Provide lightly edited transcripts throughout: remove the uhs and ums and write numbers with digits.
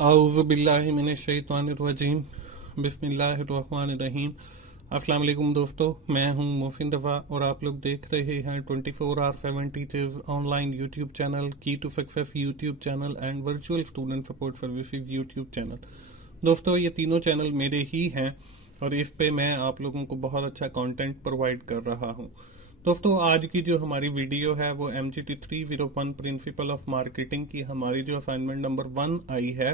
औज़ु बिल्लाहि मिनश्शैतानिर्रजीम बिस्मिल्लाहिर्रहमानिर्रहीम। अस्सलाम वालेकुम दोस्तों, मैं हूं मोहसिन रफ़ा और आप लोग देख रहे हैं 24/7 teachers online YouTube channel, key to success YouTube channel and virtual student support services YouTube channel. दोस्तों, ये तीनों चैनल मेरे ही हैं और इस पे मैं आप लोगों को बहुत अच्छा कंटेंट प्रोवाइड कर रहा हूं। दोस्तों, आज की जो हमारी वीडियो है वो MGT 301 प्रिंसिपल ऑफ मार्केटिंग की हमारी जो असाइनमेंट नंबर 1 आई है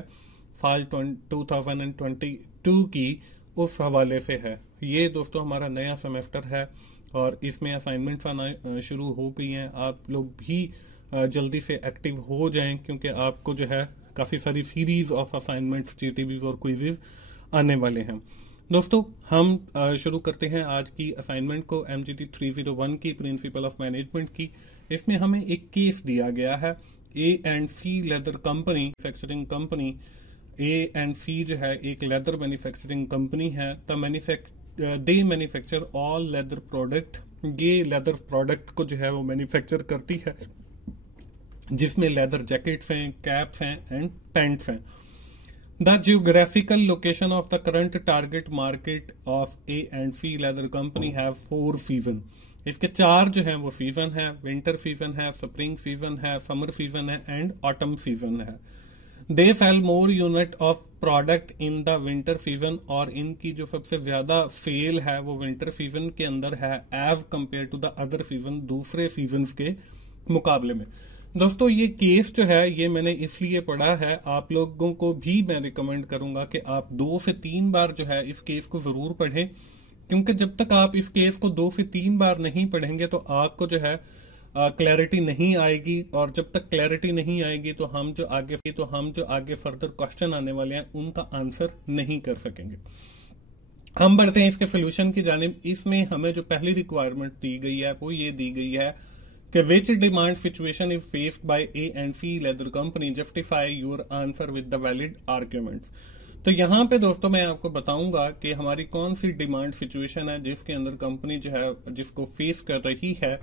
फाल 2022 की, उस हवाले से है। ये दोस्तों हमारा नया सेमेस्टर है और इसमें असाइनमेंट्स आना शुरू हो गई हैं। आप लोग भी जल्दी से एक्टिव हो जाएं क्योंकि आपको जो है काफ़ी सारी सीरीज ऑफ असाइनमेंट्स, जीटीवीज और क्विजेज आने वाले हैं। दोस्तों, हम शुरू करते हैं आज की असाइनमेंट को, MGT 301 की प्रिंसिपल ऑफ मैनेजमेंट की। इसमें हमें एक केस दिया गया है। A&C leather company manufacturing company, A&C जो है एक लेदर मैन्युफैक्चरिंग कंपनी है। दे मैन्युफैक्चर ऑल लेदर प्रोडक्ट। ये लेदर प्रोडक्ट को जो है वो मैन्युफैक्चर करती है जिसमें लेदर जैकेट्स हैं, कैप्स हैं एंड पैंट्स हैं। The geographical location of the current target market of A&C leather company have 4 season। इसके 4 जो हैं वो सीजन है। विंटर सीजन है, स्प्रिंग सीजन है, समर सीजन है एंड ऑटम सीजन है। They sell more unit of product in the winter season, और इनकी जो सबसे ज्यादा सेल है वो विंटर सीजन के अंदर है as compare to the other season, दूसरे सीजन के मुकाबले में। दोस्तों, ये केस जो है ये मैंने इसलिए पढ़ा है, आप लोगों को भी मैं रिकमेंड करूंगा कि आप 2 से 3 बार जो है इस केस को जरूर पढ़ें, क्योंकि जब तक आप इस केस को 2 से 3 बार नहीं पढ़ेंगे तो आपको जो है क्लैरिटी नहीं आएगी, और जब तक क्लैरिटी नहीं आएगी तो हम जो आगे फर्दर क्वेश्चन आने वाले हैं उनका आंसर नहीं कर सकेंगे। हम बढ़ते हैं इसके सोल्यूशन की जानिब। इसमें हमें जो पहली रिक्वायरमेंट दी गई है वो ये दी गई है कि which demand situation is faced by A&C leather company, justify your answer with the valid arguments. तो यहाँ पे दोस्तों मैं आपको बताऊंगा कि हमारी कौन सी डिमांड सिचुएशन है जिसके अंदर कंपनी जो है जिसको फेस कर रही है,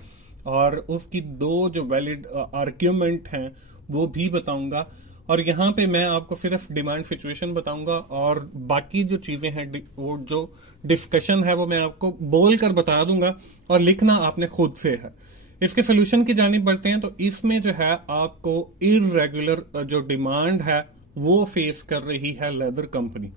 और उसकी 2 जो वैलिड आर्ग्यूमेंट हैं वो भी बताऊंगा। और यहाँ पे मैं आपको सिर्फ डिमांड सिचुएशन बताऊंगा और बाकी जो चीजें हैं वो जो डिस्कशन है वो मैं आपको बोल कर बता दूंगा और लिखना आपने खुद से है। इसके सोल्यूशन की जानिब बढ़ते हैं। तो इसमें जो है आपको इररेगुलर जो डिमांड है वो फेस कर रही है लेदर कंपनी।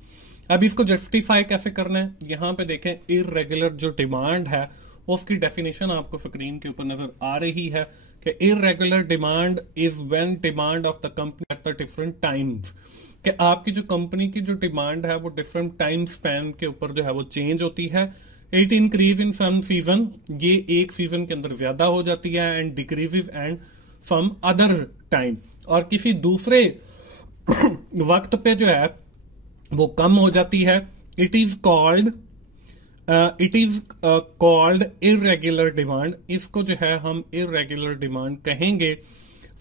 अब इसको जस्टिफाई कैसे करना है, यहाँ पे देखें। इररेगुलर जो डिमांड है उसकी डेफिनेशन आपको स्क्रीन के ऊपर नजर आ रही है कि irregular demand is when demand of the company at the different times, कि आपकी जो कंपनी की जो डिमांड है वो डिफरेंट टाइम स्पैन के ऊपर जो है वो चेंज होती है। It increase in some season, ये एक सीजन के अंदर ज्यादा हो जाती है, and decreases and some other time, और किसी दूसरे वक्त पे जो है वो कम हो जाती है। It is called irregular demand. इसको जो है हम इररेगुलर डिमांड कहेंगे।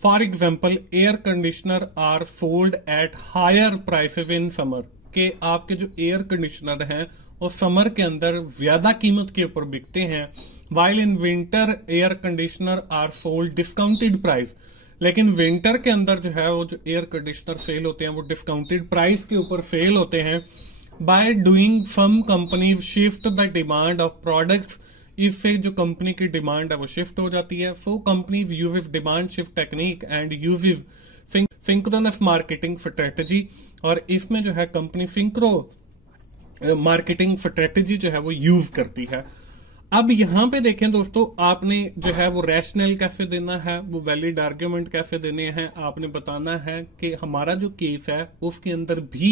For example, air conditioner are sold at higher prices in summer, के आपके जो एयर कंडीशनर हैं वो समर के अंदर ज्यादा कीमत के ऊपर बिकते हैं। While in winter air conditioner are sold discounted price, लेकिन विंटर के अंदर जो है वो जो एयर कंडीशनर सेल होते हैं वो डिस्काउंटेड प्राइस के ऊपर सेल होते हैं। By doing some companies shift the demand of products, इससे जो कंपनी की डिमांड है वो शिफ्ट हो जाती है। सो companies uses demand shift technique and uses synchronous marketing strategy, और इसमें जो है कंपनी सिंक्रो मार्केटिंग स्ट्रेटेजी जो है वो यूज करती है। अब यहां पे देखें दोस्तों, आपने जो है वो रैशनल कैसे देना है, वो वैलिड आर्ग्यूमेंट कैसे देने हैं, आपने बताना है कि हमारा जो केस है उसके अंदर भी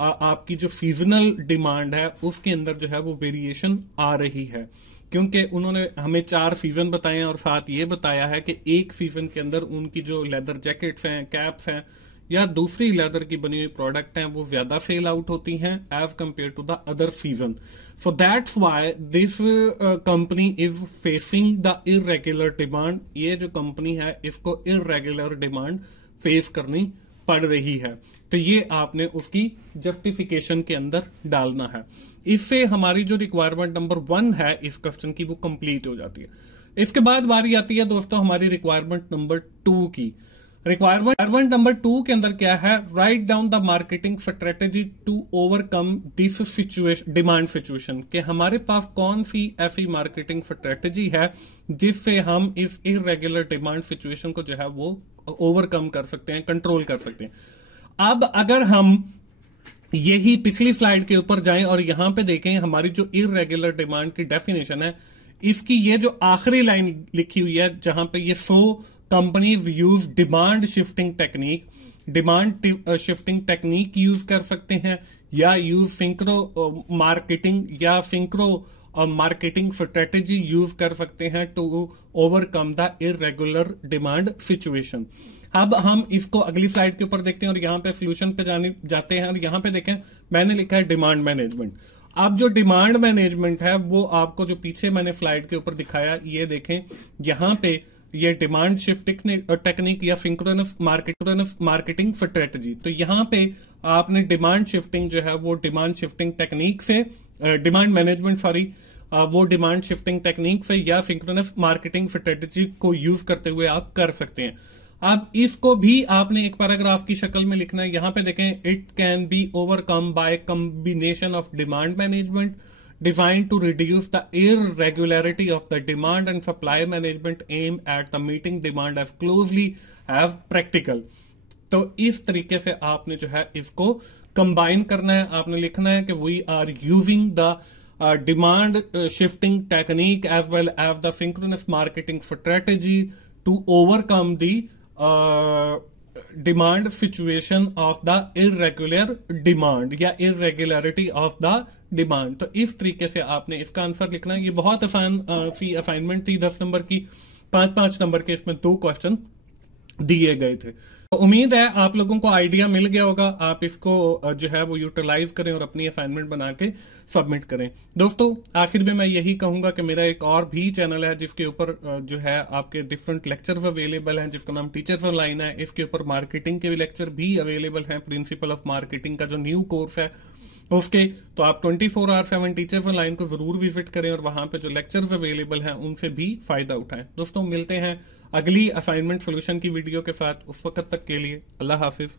आपकी जो सीजनल डिमांड है उसके अंदर जो है वो वेरिएशन आ रही है, क्योंकि उन्होंने हमें 4 सीजन बताए हैं और साथ ये बताया है कि एक सीजन के अंदर उनकी जो लेदर जैकेट्स हैं, कैप्स हैं या दूसरी लेदर की बनी हुई प्रोडक्ट हैं वो ज्यादा सेल आउट होती हैं as compare to the other season. So that's why this company is facing the irregular demand. ये जो कंपनी है इसको इररेगुलर डिमांड फेस करनी पड़ रही है, तो ये आपने उसकी जस्टिफिकेशन के अंदर डालना है। इससे हमारी जो रिक्वायरमेंट नंबर 1 है इस क्वेश्चन की वो कंप्लीट हो जाती है। इसके बाद बारी आती है दोस्तों हमारी रिक्वायरमेंट नंबर 2 की। रिक्वायरमेंट नंबर 2 के अंदर क्या है, write down the marketing strategy to overcome this situation, demand situation, कि हमारे पास कौन सी ऐसी मार्केटिंग स्ट्रेटेजी है जिससे हम इस इरेगुलर डिमांड सिचुएशन को जो है वो ओवरकम कर सकते हैं, कंट्रोल कर सकते हैं। अब अगर हम यही पिछली स्लाइड के ऊपर जाएं और यहां पे देखें हमारी जो इरेगुलर डिमांड की डेफिनेशन है, इसकी ये जो आखिरी लाइन लिखी हुई है जहां पे ये 100 companies use demand shifting technique, demand shifting technique use कर सकते हैं या यूज सिंक्रो मार्केटिंग या सिंक्रो मार्केटिंग स्ट्रेटेजी यूज कर सकते हैं to overcome the irregular demand situation. अब हम इसको अगली स्लाइड के ऊपर देखते हैं और यहां पे सोल्यूशन पे जाते हैं और यहां पे देखें मैंने लिखा है डिमांड मैनेजमेंट। अब जो डिमांड मैनेजमेंट है वो आपको जो पीछे मैंने स्लाइड के ऊपर दिखाया, ये देखें यहां पे ये डिमांड शिफ्टिंग टेक्निक या सिंक्रोनस मार्केटिंग स्ट्रेटजी। तो यहां पे आपने डिमांड शिफ्टिंग जो है वो डिमांड शिफ्टिंग टेक्निक से डिमांड मैनेजमेंट वो डिमांड शिफ्टिंग टेक्निक से या सिंक्रोनस मार्केटिंग स्ट्रेटजी को यूज करते हुए आप कर सकते हैं। अब इसको भी आपने एक पैराग्राफ की शक्ल में लिखना है। यहां पे देखें, it can be overcome bye combination of demand management designed to reduce the irregularity of the demand and supply management aimed at the meeting demand as closely as practical। तो इस तरीके से आपने जो है इसको कंबाइन करना है। आपने लिखना है कि we are using the demand shifting technique as well as the synchronous marketing strategy to overcome the demand situation of the irregular demand या इरेगुलरिटी ऑफ द डिमांड। तो इस तरीके से आपने इसका आंसर लिखना है। ये बहुत आसान सी असाइनमेंट थी, 10 नंबर की, 5-5 नंबर के इसमें 2 क्वेश्चन दिए गए थे। तो उम्मीद है आप लोगों को आइडिया मिल गया होगा। आप इसको जो है वो यूटिलाइज करें और अपनी असाइनमेंट बना के सबमिट करें। दोस्तों आखिर में मैं यही कहूंगा कि मेरा एक और भी चैनल है जिसके ऊपर जो है आपके डिफरेंट लेक्चर्स अवेलेबल हैं, जिसका नाम टीचर्स ऑनलाइन है। इसके ऊपर मार्केटिंग के लेक्चर भी अवेलेबल हैं। प्रिंसिपल ऑफ मार्केटिंग का जो न्यू कोर्स है उसके, तो आप 24/7 टीचर्स ऑनलाइन को जरूर विजिट करें और वहां पे जो लेक्चर्स अवेलेबल हैं उनसे भी फायदा उठाएं। दोस्तों मिलते हैं अगली असाइनमेंट सॉल्यूशन की वीडियो के साथ। उस वक्त तक के लिए अल्लाह हाफिज।